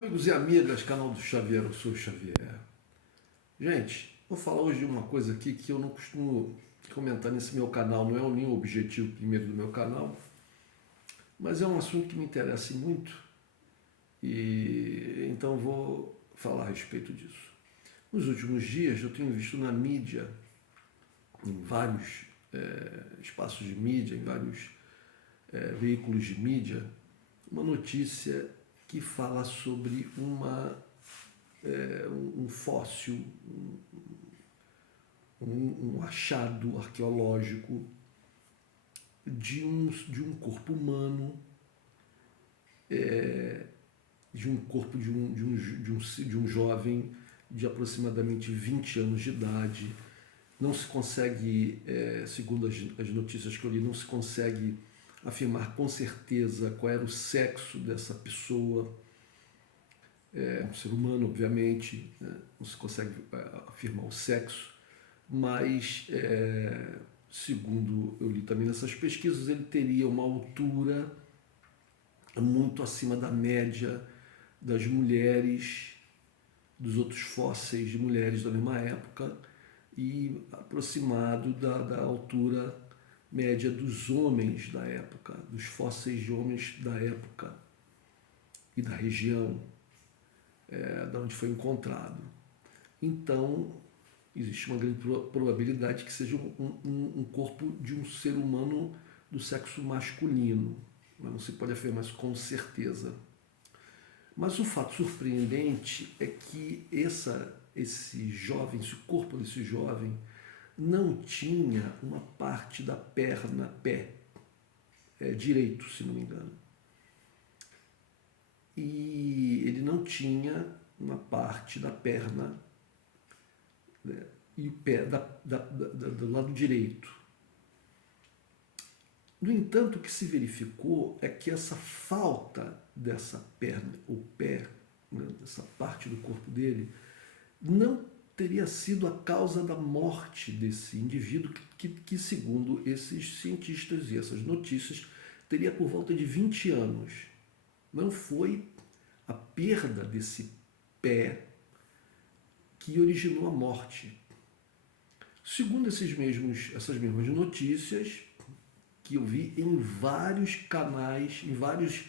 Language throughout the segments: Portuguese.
Amigos e amigas, canal do Xavier, eu sou o Xavier. Gente, vou falar hoje de uma coisa aqui que eu não costumo comentar nesse meu canal, não é nem o objetivo primeiro do meu canal, mas é um assunto que me interessa muito e então vou falar a respeito disso. Nos últimos dias eu tenho visto na mídia, em vários espaços de mídia, em vários veículos de mídia, uma notícia que fala sobre um fóssil, um achado arqueológico de um corpo humano, de um corpo de um jovem de aproximadamente 20 anos de idade. Não se consegue, segundo as notícias que eu li, não se consegue afirmar com certeza qual era o sexo dessa pessoa. É um ser humano, obviamente, né? Não se consegue afirmar o sexo, mas, segundo eu li também nessas pesquisas, ele teria uma altura muito acima da média das mulheres, dos outros fósseis de mulheres da mesma época, e aproximado da altura média dos homens da época, dos fósseis de homens da época e da região da onde foi encontrado. Então, existe uma grande probabilidade que seja um corpo de um ser humano do sexo masculino, mas não se pode afirmar isso com certeza. Mas o fato surpreendente é que esse jovem, esse corpo desse jovem, não tinha uma parte da perna, pé, direito, se não me engano. E ele não tinha uma parte da perna, né, e o pé do lado direito. No entanto, o que se verificou é que essa falta dessa perna, ou pé, né, dessa parte do corpo dele, não teria sido a causa da morte desse indivíduo, que segundo esses cientistas e essas notícias, teria por volta de 20 anos. Não foi a perda desse pé que originou a morte. Segundo essas mesmas notícias, que eu vi em vários canais, em vários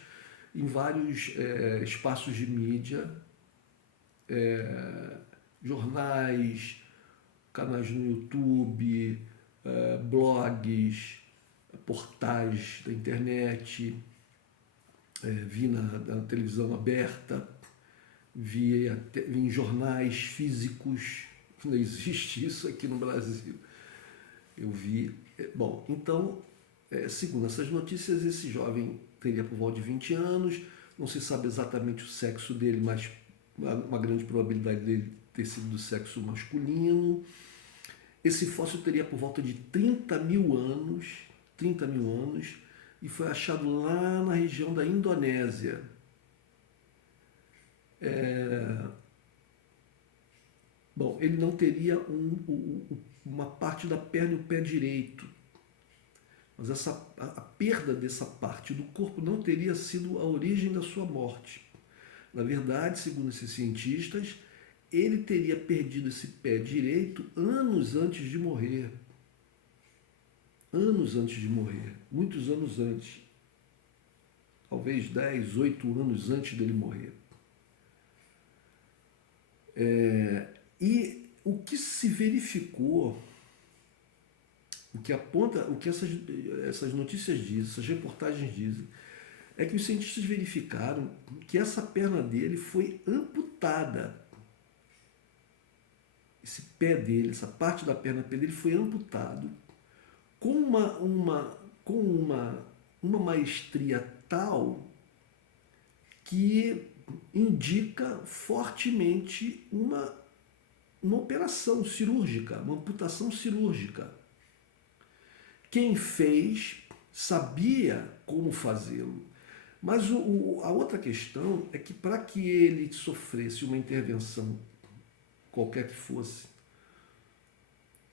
espaços de mídia, jornais, canais no YouTube, blogs, portais da internet, vi na televisão aberta, vi em jornais físicos, não existe isso aqui no Brasil. Eu vi. Bom, então, segundo essas notícias, esse jovem teria por volta de 20 anos, não se sabe exatamente o sexo dele, mas uma grande probabilidade dele ter sido do sexo masculino. Esse fóssil teria por volta de 30 mil anos, e foi achado lá na região da Indonésia. Bom, ele não teria uma parte da perna e o pé direito, mas a perda dessa parte do corpo não teria sido a origem da sua morte. Na verdade, segundo esses cientistas, ele teria perdido esse pé direito anos antes de morrer. Anos antes de morrer. Muitos anos antes. Talvez 10, 8 anos antes dele morrer. E o que se verificou, o que aponta, o que essas notícias dizem, essas reportagens dizem, é que os cientistas verificaram que essa perna dele foi amputada. Esse pé dele, essa parte da perna dele foi amputado com uma maestria tal que indica fortemente uma operação cirúrgica, uma amputação cirúrgica. Quem fez sabia como fazê-lo. Mas a outra questão é que para que ele sofresse uma intervenção, qualquer que fosse,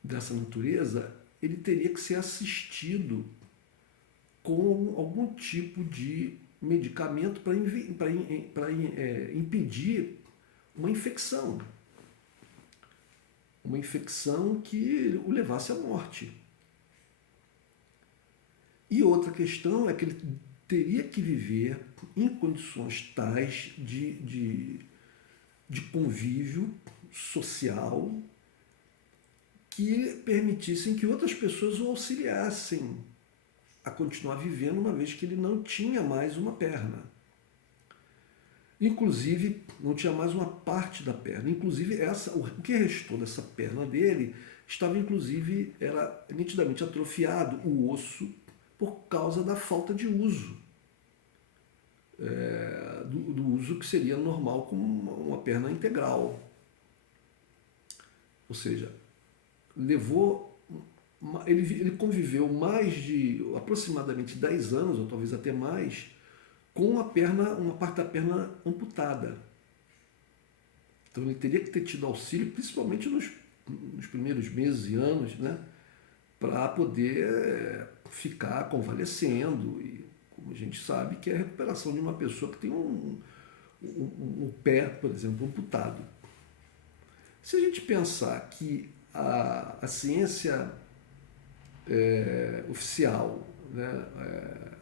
dessa natureza, ele teria que ser assistido com algum tipo de medicamento para impedir uma infecção que o levasse à morte. E outra questão é que ele teria que viver em condições tais de convívio social que permitissem que outras pessoas o auxiliassem a continuar vivendo, uma vez que ele não tinha mais uma perna. Inclusive, não tinha mais uma parte da perna. Inclusive, o que restou dessa perna dele estava, inclusive, era nitidamente atrofiado, o osso, por causa da falta de uso. Do uso que seria normal com uma perna integral. Ou seja, ele conviveu mais de aproximadamente 10 anos, ou talvez até mais, com uma parte da perna amputada. Então ele teria que ter tido auxílio, principalmente nos primeiros meses e anos, né, para poder ficar convalescendo. E como a gente sabe que é a recuperação de uma pessoa que tem um pé, por exemplo, amputado. Se a gente pensar que a ciência oficial, né,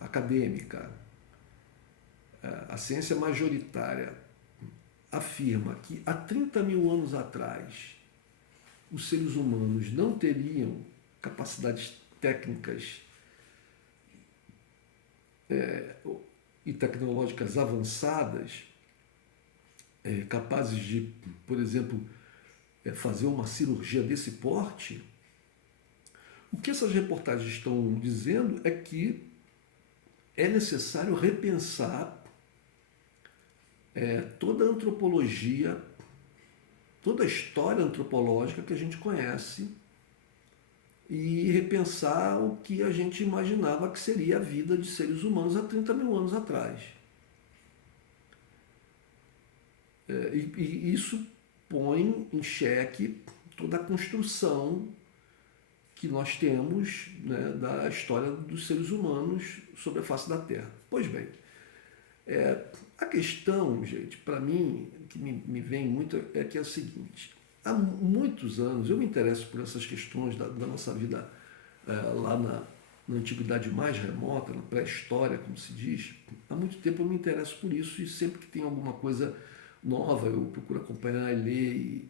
acadêmica, a ciência majoritária afirma que há 30 mil anos atrás os seres humanos não teriam capacidades técnicas e tecnológicas avançadas, capazes de, por exemplo, fazer uma cirurgia desse porte. O que essas reportagens estão dizendo é que é necessário repensar toda a antropologia, toda a história antropológica que a gente conhece e repensar o que a gente imaginava que seria a vida de seres humanos há 30 mil anos atrás. E isso põe em xeque toda a construção que nós temos, né, da história dos seres humanos sobre a face da Terra. Pois bem, a questão, gente, para mim, que me vem muito, é que é o seguinte: há muitos anos eu me interesso por essas questões da nossa vida lá na antiguidade mais remota, na pré-história, como se diz. Há muito tempo eu me interesso por isso e sempre que tem alguma coisa nova eu procuro acompanhar e ler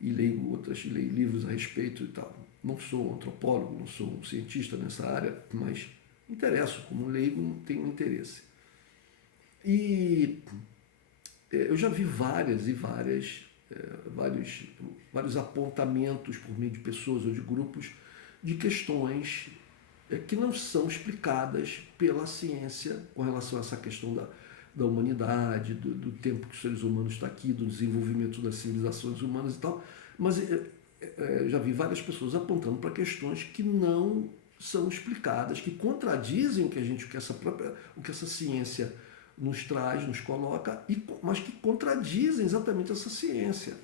e leio livros a respeito e tal. Não sou antropólogo, não sou um cientista nessa área, mas me interesso, como leigo tenho interesse. E eu já vi vários apontamentos por meio de pessoas ou de grupos de questões que não são explicadas pela ciência com relação a essa questão da humanidade, do tempo que os seres humanos estão aqui, do desenvolvimento das civilizações humanas e tal, mas já vi várias pessoas apontando para questões que não são explicadas, que contradizem o que essa ciência nos traz, nos coloca, mas que contradizem exatamente essa ciência.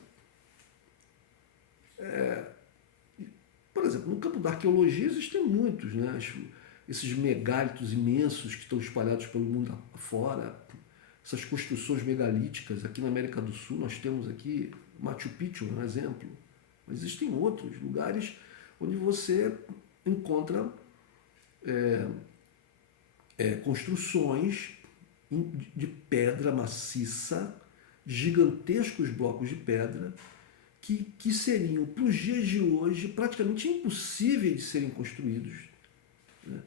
Por exemplo, no campo da arqueologia existem muitos, né? Esses megálitos imensos que estão espalhados pelo mundo afora, essas construções megalíticas. Aqui na América do Sul nós temos aqui Machu Picchu, um exemplo, mas existem outros lugares onde você encontra construções de pedra maciça, gigantescos blocos de pedra, que seriam, para os dias de hoje, praticamente impossíveis de serem construídos. Né?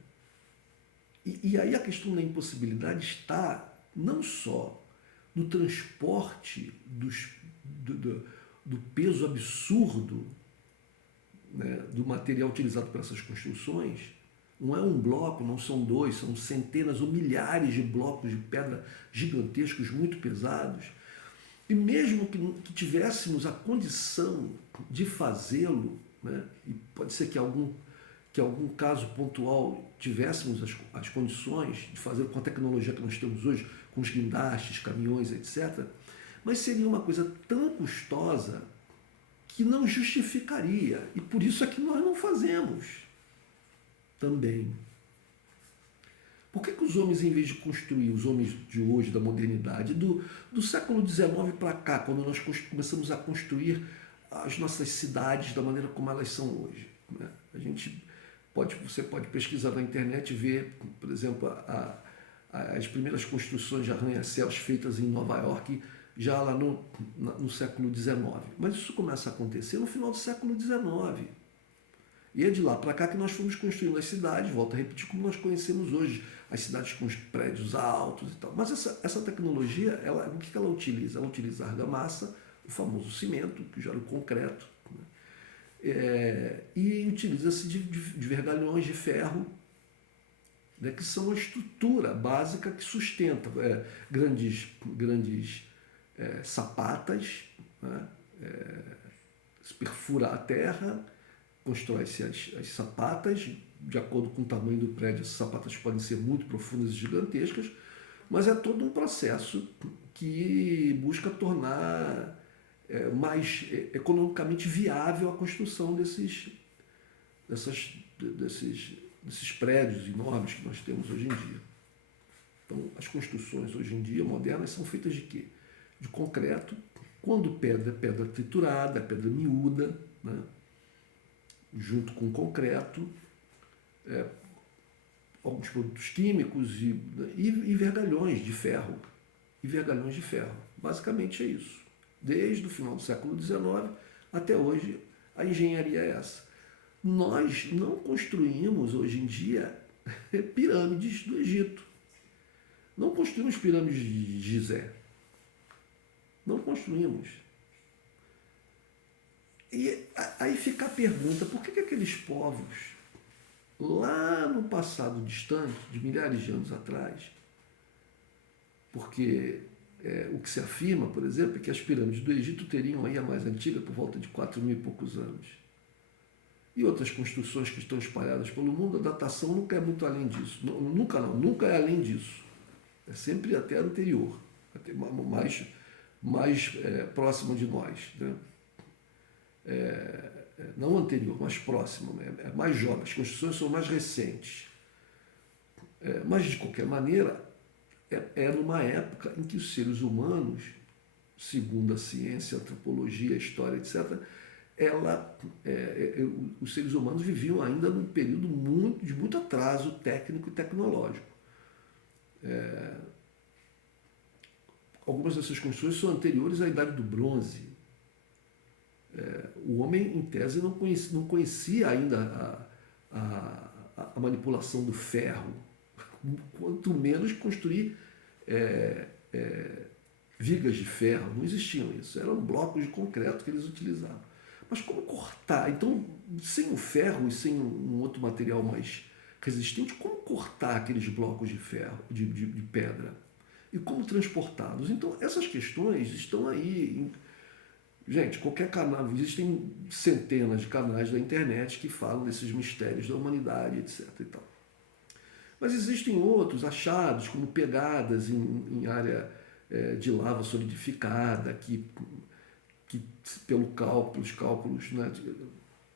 E aí a questão da impossibilidade está não só no transporte do peso absurdo, né, do material utilizado para essas construções. Não é um bloco, não são dois, são centenas ou milhares de blocos de pedra gigantescos, muito pesados. E mesmo que tivéssemos a condição de fazê-lo, né, e pode ser que algum caso pontual tivéssemos as condições de fazer com a tecnologia que nós temos hoje, com os guindastes, caminhões, etc., mas seria uma coisa tão custosa que não justificaria. E por isso é que nós não fazemos também. Por que os homens, em vez de construir, os homens de hoje, da modernidade, do século XIX para cá, quando nós começamos a construir as nossas cidades da maneira como elas são hoje, né? Você pode pesquisar na internet e ver, por exemplo, as primeiras construções de arranha-céus feitas em Nova York já lá no século XIX. Mas isso começa a acontecer no final do século XIX. E é de lá para cá que nós fomos construindo as cidades, volto a repetir, como nós conhecemos hoje, as cidades com os prédios altos e tal. Mas essa tecnologia, o que ela utiliza? Ela utiliza a argamassa, o famoso cimento, que gera o concreto, né? E utiliza-se de vergalhões de ferro, né, que são a estrutura básica que sustenta grandes sapatas, né? Se perfura a terra, constrói-se as sapatas, de acordo com o tamanho do prédio. As sapatas podem ser muito profundas e gigantescas, mas é todo um processo que busca tornar mais economicamente viável a construção desses prédios enormes que nós temos hoje em dia. Então, as construções hoje em dia modernas são feitas de quê? De concreto, quando pedra, pedra triturada, pedra miúda, né? Junto com concreto, alguns produtos químicos e vergalhões de ferro. Basicamente é isso. Desde o final do século XIX até hoje, a engenharia é essa. Nós não construímos hoje em dia pirâmides do Egito. Não construímos pirâmides de Gizé. Não construímos. E aí fica a pergunta, por que aqueles povos, lá no passado distante, de milhares de anos atrás, porque o que se afirma, por exemplo, é que as pirâmides do Egito teriam aí a mais antiga por volta de 4.000 e poucos anos. E outras construções que estão espalhadas pelo mundo, a datação nunca é muito além disso. Nunca é além disso. É sempre até anterior, até mais próxima de nós, né? Não anterior, mas próximo, né? É mais jovem, as construções são mais recentes. Mas, de qualquer maneira, é numa época em que os seres humanos, segundo a ciência, a antropologia, a história, etc., os seres humanos viviam ainda num período de muito atraso técnico e tecnológico. Algumas dessas construções são anteriores à Idade do Bronze. O homem, em tese, não conhecia ainda a manipulação do ferro, quanto menos construir vigas de ferro. Não existiam isso, eram blocos de concreto que eles utilizavam. Mas como cortar? Então, sem o ferro e sem um outro material mais resistente, como cortar aqueles blocos de ferro, de pedra? E como transportá-los? Então, essas questões estão aí. Gente, qualquer canal, existem centenas de canais da internet que falam desses mistérios da humanidade, etc. e tal. Mas existem outros achados, como pegadas em área de lava solidificada, que pelos cálculos, né,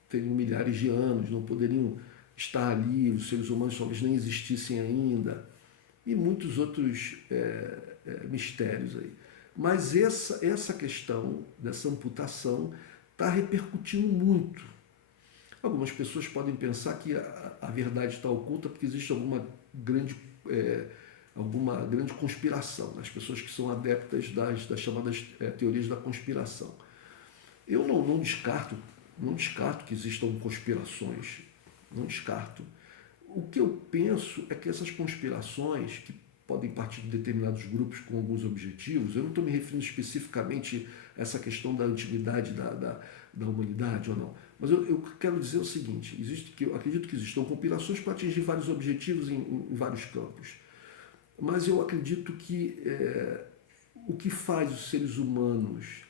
teriam milhares de anos, não poderiam estar ali, os seres humanos talvez nem existissem ainda, e muitos outros mistérios aí. Mas essa questão dessa amputação está repercutindo muito. Algumas pessoas podem pensar que a verdade está oculta porque existe alguma grande conspiração, as pessoas que são adeptas das chamadas teorias da conspiração. Eu não descarto que existam conspirações, não descarto. O que eu penso é que essas conspirações, que podem partir de determinados grupos com alguns objetivos, eu não estou me referindo especificamente a essa questão da antiguidade da humanidade ou não, mas eu quero dizer o seguinte, eu acredito que existam conspirações para atingir vários objetivos em vários campos, mas eu acredito que o que faz os seres humanos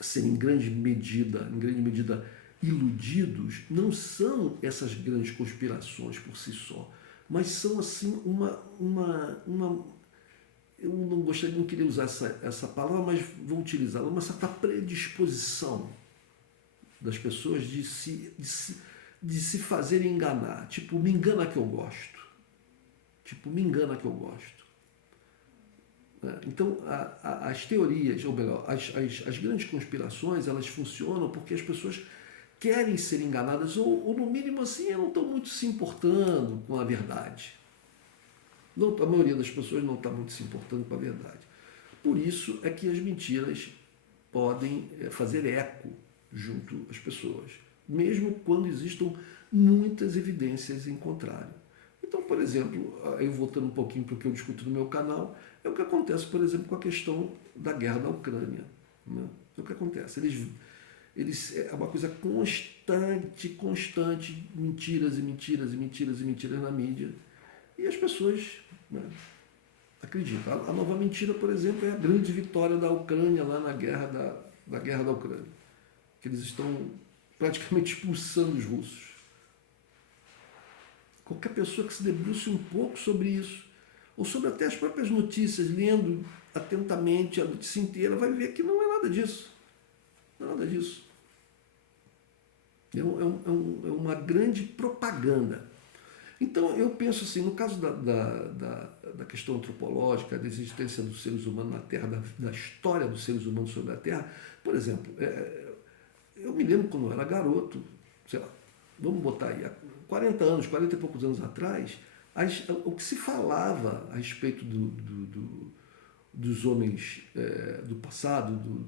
serem em grande medida iludidos não são essas grandes conspirações por si só, mas são assim eu não queria usar essa palavra, mas vou utilizá-la, uma certa predisposição das pessoas de se fazerem enganar, tipo, me engana que eu gosto. Tipo, me engana que eu gosto. Né? Então, as teorias, ou melhor, as grandes conspirações, elas funcionam porque as pessoas querem ser enganadas, ou no mínimo assim, não estão muito se importando com a verdade. Não, a maioria das pessoas não está muito se importando com a verdade. Por isso é que as mentiras podem fazer eco junto às pessoas, mesmo quando existam muitas evidências em contrário. Então, por exemplo, aí voltando um pouquinho para o que eu discuto no meu canal, é o que acontece, por exemplo, com a questão da guerra da Ucrânia. Né? É o que acontece. É uma coisa constante, mentiras e mentiras e mentiras e mentiras na mídia. E as pessoas, né, acreditam. A nova mentira, por exemplo, é a grande vitória da Ucrânia lá na guerra da Ucrânia. Que eles estão praticamente expulsando os russos. Qualquer pessoa que se debruce um pouco sobre isso, ou sobre até as próprias notícias, lendo atentamente a notícia inteira, vai ver que não é nada disso. Não é nada disso. É uma grande propaganda. Então, eu penso assim, no caso da questão antropológica, da existência dos seres humanos na Terra, da história dos seres humanos sobre a Terra, por exemplo, eu me lembro quando eu era garoto, sei lá, vamos botar aí, há 40 anos, 40 e poucos anos atrás, o que se falava a respeito dos homens do passado, do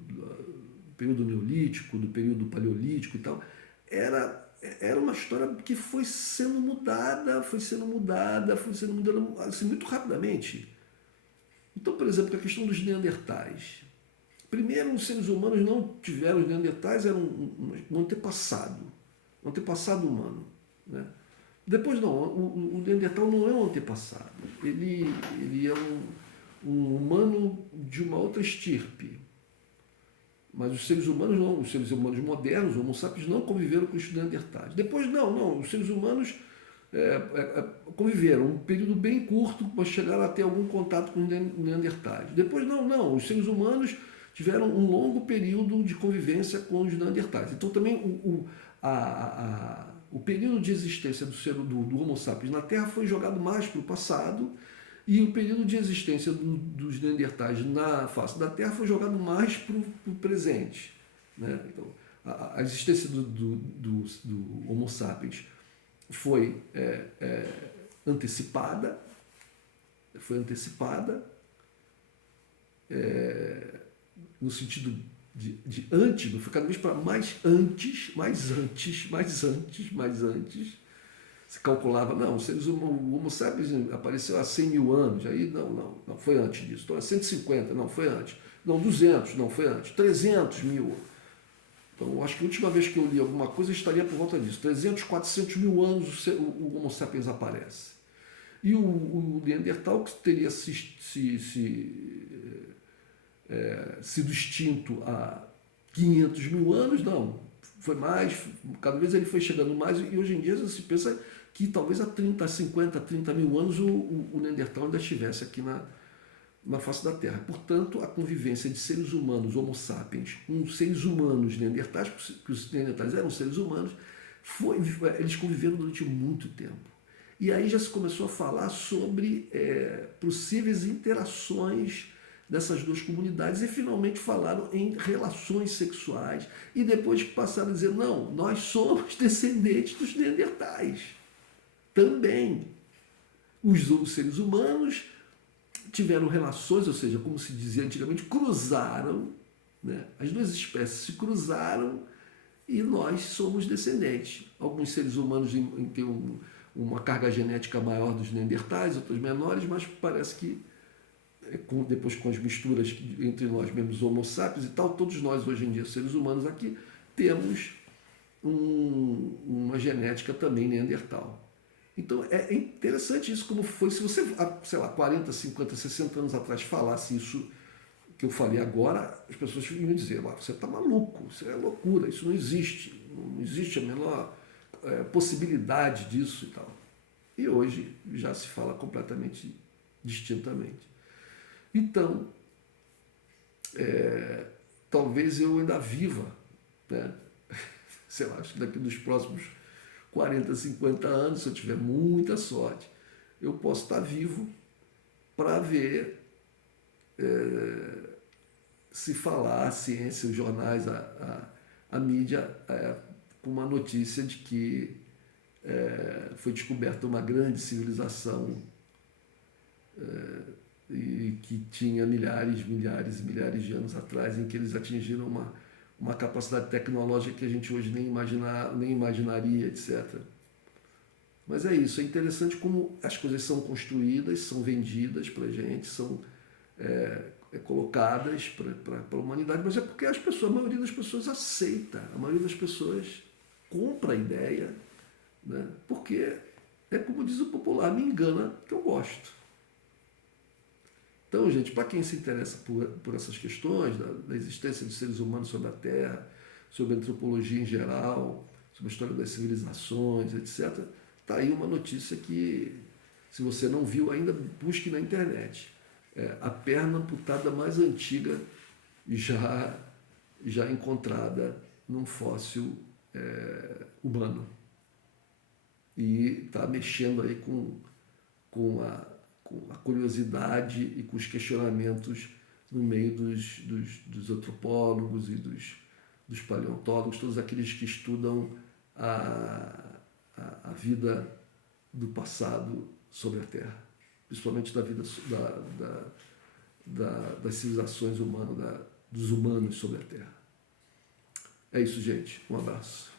período neolítico, do período paleolítico e tal, era uma história que foi sendo mudada assim, muito rapidamente. Então, por exemplo, a questão dos neandertais. Primeiro, os seres humanos não tiveram, os neandertais eram um antepassado humano. Né? Depois, não, o neandertal não é um antepassado. Ele é um humano de uma outra estirpe. Mas os seres humanos não, os seres humanos modernos, os homo sapiens, não conviveram com os neandertais. Depois, não, os seres humanos conviveram um período bem curto, mas chegaram a ter algum contato com os neandertais. Depois, não, os seres humanos tiveram um longo período de convivência com os neandertais. Então, também o período de existência do Homo sapiens na Terra foi jogado mais para o passado, e o período de existência dos neandertais na face da Terra foi jogado mais para o presente. Né? Então, a existência do Homo sapiens foi antecipada, no sentido de antes, não foi cada vez para mais antes. Se calculava, não, o Homo sapiens apareceu há 100 mil anos, aí não, foi antes disso. Então, 150, não, foi antes. Não, 200, não, foi antes. 300 mil. Então, acho que a última vez que eu li alguma coisa estaria por volta disso. 300, 400 mil anos o Homo sapiens aparece. E o Neandertal, que teria sido extinto há 500 mil anos, não. Foi mais, cada vez ele foi chegando mais, e hoje em dia se pensa que talvez há 50, 30 mil anos o Neandertal ainda estivesse aqui na face da Terra. Portanto, a convivência de seres humanos, Homo sapiens, com seres humanos neandertais, porque os neandertais eram seres humanos, eles conviveram durante muito tempo. E aí já se começou a falar sobre possíveis interações dessas duas comunidades, e finalmente falaram em relações sexuais, e depois passaram a dizer, não, nós somos descendentes dos neandertais também. Os seres humanos tiveram relações, ou seja, como se dizia antigamente, cruzaram, né? As duas espécies se cruzaram e nós somos descendentes. Alguns seres humanos têm uma carga genética maior dos neandertais, outros menores, mas parece que depois com as misturas entre nós mesmos, Homo sapiens e tal, todos nós hoje em dia, seres humanos aqui, temos uma genética também neandertal. Então é interessante isso, como foi, se você, sei lá, 40, 50, 60 anos atrás falasse isso que eu falei agora, as pessoas iam dizer, você está maluco, isso é loucura, isso não existe a menor possibilidade disso e tal. E hoje já se fala completamente distintamente. Então, talvez eu ainda viva, né? Sei lá, acho que daqui dos próximos 40, 50 anos, se eu tiver muita sorte, eu posso estar vivo para ver se falar a ciência, os jornais, a mídia, com uma notícia de que foi descoberta uma grande civilização e que tinha milhares e milhares de anos atrás, em que eles atingiram uma capacidade tecnológica que a gente hoje nem imaginaria, etc. Mas é isso, é interessante como as coisas são construídas, são vendidas para a gente, são colocadas para a humanidade, mas é porque a maioria das pessoas aceita, a maioria das pessoas compra a ideia, né? Porque é como diz o popular, me engana que eu gosto. Então, gente, para quem se interessa por essas questões da existência dos seres humanos sobre a Terra, sobre a antropologia em geral, sobre a história das civilizações, etc., está aí uma notícia que, se você não viu ainda, busque na internet. A perna amputada mais antiga já encontrada num fóssil humano. E está mexendo aí com a curiosidade e com os questionamentos no meio dos antropólogos e dos paleontólogos, todos aqueles que estudam a vida do passado sobre a Terra, principalmente da vida das civilizações humanas, dos humanos sobre a Terra. É isso, gente. Um abraço.